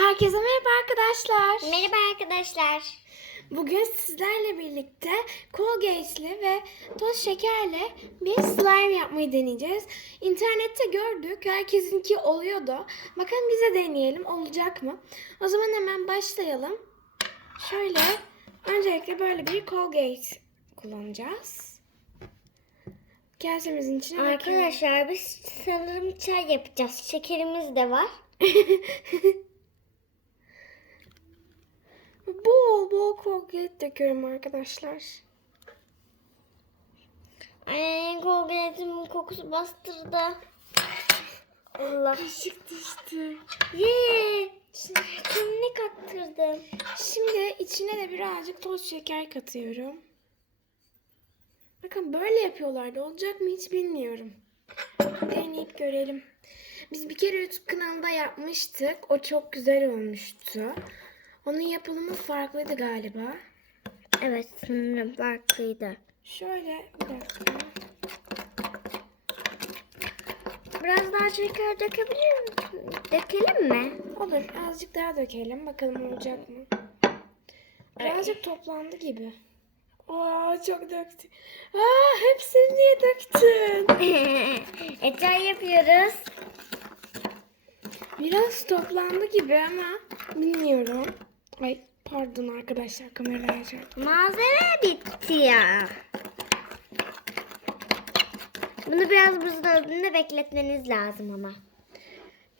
Herkese merhaba arkadaşlar. Merhaba arkadaşlar. Bugün sizlerle birlikte Colgate'li ve toz şekerle bir slime yapmayı deneyeceğiz. İnternette gördük. Herkesinki oluyordu. Bakalım bize deneyelim. Olacak mı? O zaman hemen başlayalım. Şöyle öncelikle böyle bir Colgate kullanacağız. Kasemizin içine. Arkadaşlar biz sanırım çay yapacağız. Şekerimiz de var. bol bol Colgate döküyorum arkadaşlar. Ay Colgate'imin kokusu bastırdı. Allah. Kaşık düştü. Yee. Kimlik kattırdım. Şimdi içine de birazcık toz şeker katıyorum. Bakın böyle yapıyorlardı. Olacak mı hiç bilmiyorum. Deneyip görelim. Biz bir kere YouTube kanalında yapmıştık. O çok güzel olmuştu. Onun yapılımı farklıydı galiba. Evet sanırım farklıydı. Şöyle bir dakika. Biraz daha şeker dökebilir misin? Dökelim mi? Olur. Azıcık daha dökelim. Bakalım olacak mı? Birazcık toplandı gibi. Aa çok döktü. Aa hepsini niye döktün? e çay yapıyoruz. Biraz toplandı gibi ama bilmiyorum. Ay pardon arkadaşlar kameraya çarptım. Malzeme bitti ya. Bunu biraz buzdolabında bekletmeniz lazım ama.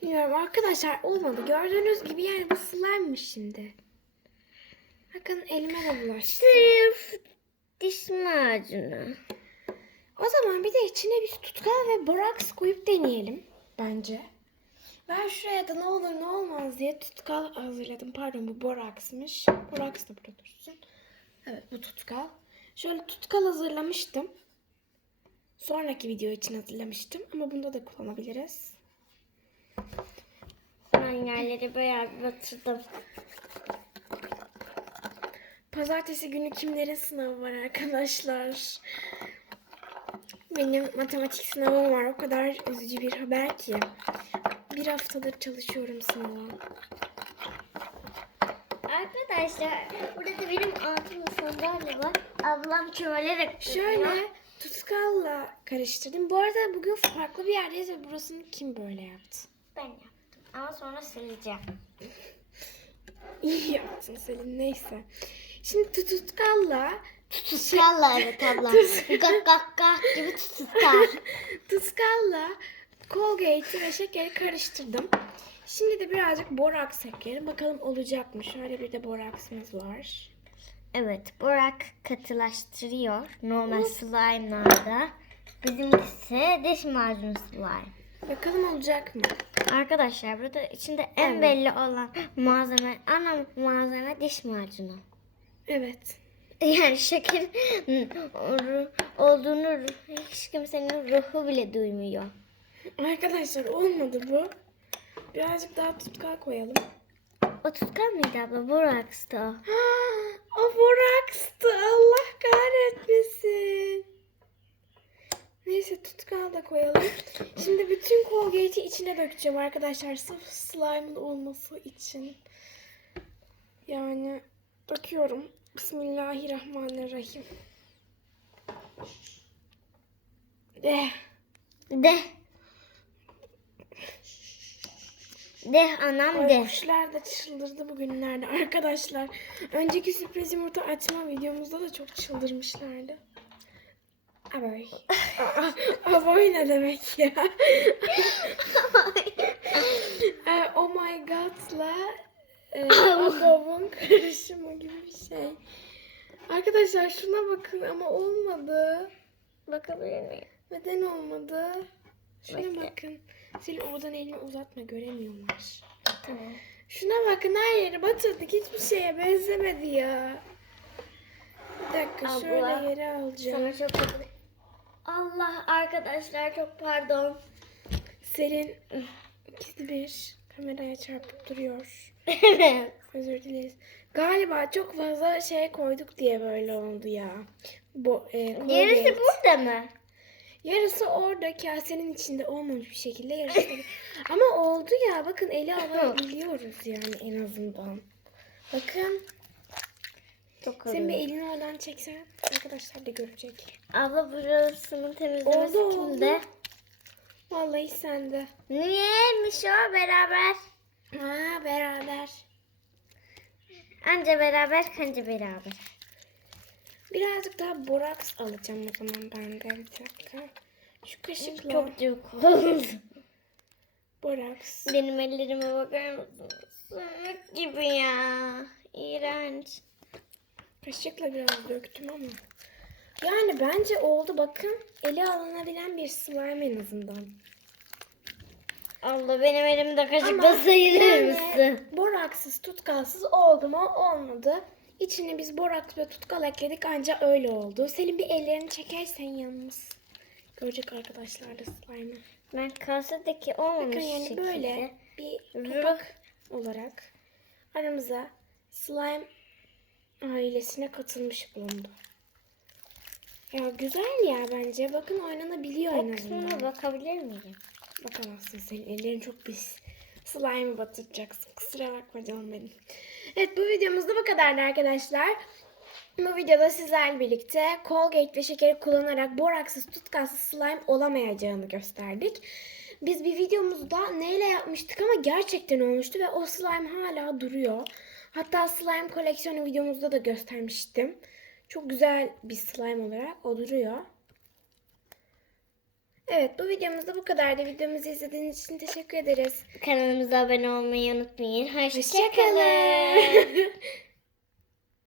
Bilmiyorum arkadaşlar olmadı. Gördüğünüz gibi yani bu slime'mış şimdi. Bakın elime de bulaştı. Sırf diş macunu. O zaman bir de içine bir tutkal ve boraks koyup deneyelim bence. Ben şuraya da ne olur ne olmaz diye tutkal hazırladım. Pardon bu boraksmış. Boraks da burada dursun. Evet bu tutkal. Şöyle tutkal hazırlamıştım. Sonraki video için hazırlamıştım ama bunda da kullanabiliriz. Ben yerleri bayağı batırdım. Pazartesi günü kimlerin sınavı var arkadaşlar? Benim matematik sınavım var. O kadar üzücü bir haber ki. Bir haftadır çalışıyorum sınava. Arkadaşlar burada da benim altımda sandalye var. Ablam çömelerek Şöyle tutkalla karıştırdım. Bu arada bugün farklı bir yerdeyiz ve burasını kim böyle yaptı? Ben yaptım. Ama sonra sileceğim. İyi yaptın Selin neyse. Şimdi tu- tutkalla Tutkalla evet ablam. Gak gak gak gibi tutkal. tutkalla Colgate'i ve şekeri karıştırdım. Şimdi de birazcık boraks ekleyelim. Bakalım olacak mı? Şöyle bir de boraksımız var. Evet, borak katılaştırıyor normal slime'larda. Bizimkisi diş macunu slime. Bakalım olacak mı? Arkadaşlar burada içinde en Evet. belli olan malzeme, ana malzeme diş macunu. Evet. Yani şeker olduğunu hiç kimsenin ruhu bile duymuyor. Arkadaşlar olmadı bu. Birazcık daha tutkal koyalım. O tutkal mıydı abla? Boraks'tı o. o borakstı. Allah kahretmesin. Neyse tutkal da koyalım. Şimdi bütün Colgate'i içine dökeceğim arkadaşlar. Sırf slime'ın olması için. Yani döküyorum. Bismillahirrahmanirrahim. Eh. De. De anam Ay, de. kuşlar da çıldırdı bugünlerde arkadaşlar. Önceki sürpriz yumurta açma videomuzda da çok çıldırmışlardı. Aboy. Aboy ne demek ya? e, oh my god'la e, Abov'un karışımı gibi bir şey. Arkadaşlar şuna bakın ama olmadı. Bakabilir miyim? Neden olmadı? Şuna Bekle. bakın. Sil oradan elini uzatma göremiyorlar. Tamam. Şuna bakın her yeri batırdık. Hiçbir şeye benzemedi ya. Bir dakika Abla, şöyle yere alacağım. Sana çok Allah arkadaşlar çok pardon. Selin ikisi bir kameraya çarpıp duruyor. evet. Özür dileriz. Galiba çok fazla şey koyduk diye böyle oldu ya. Bu, e, Gerisi burada mı? Yarısı orada kasenin içinde olmamış bir şekilde yarısı Ama oldu ya bakın eli alabiliyoruz yani en azından. Bakın Çok sen bir elini oradan çeksen arkadaşlar da görecek. Abla burasını temizlemesi Oldu, oldu. kimde? Vallahi sende. Niyeymiş o beraber? Ha beraber. Anca beraber kanca beraber. Birazcık daha boraks alacağım o zaman ben de. Bir dakika. Şu kaşıkla Çok çok oldu. boraks. Benim ellerime bakar mısınız? Sümük gibi ya. İğrenç. Kaşıkla biraz döktüm ama. Yani bence oldu bakın. Ele alınabilen bir slime en azından. Abla benim elimde Ama kaşıkla sayılır yani mısın? boraksız tutkalsız oldu mu olmadı. İçine biz boraks ve tutkal ekledik ancak öyle oldu. Senin bir ellerini çekersen yalnız. Görecek arkadaşlar da slime'ı. Ben kasedeki olmamış Bakın yani şekilde. böyle bir topak olarak aramıza slime ailesine katılmış bulundu. Ya güzel ya bence. Bakın oynanabiliyor en azından. bakabilir miyim? Bakamazsın senin ellerin çok pis. Slime'ı batıracaksın. Kusura bakma canım benim. Evet bu videomuzda bu kadardı arkadaşlar. Bu videoda sizlerle birlikte Colgate ve şekeri kullanarak boraksız tutkalsız slime olamayacağını gösterdik. Biz bir videomuzda neyle yapmıştık ama gerçekten olmuştu ve o slime hala duruyor. Hatta slime koleksiyonu videomuzda da göstermiştim. Çok güzel bir slime olarak o duruyor. Evet bu videomuzda bu kadardı. Videomuzu izlediğiniz için teşekkür ederiz. Kanalımıza abone olmayı unutmayın. Hoşçakalın. Hoşçakalın.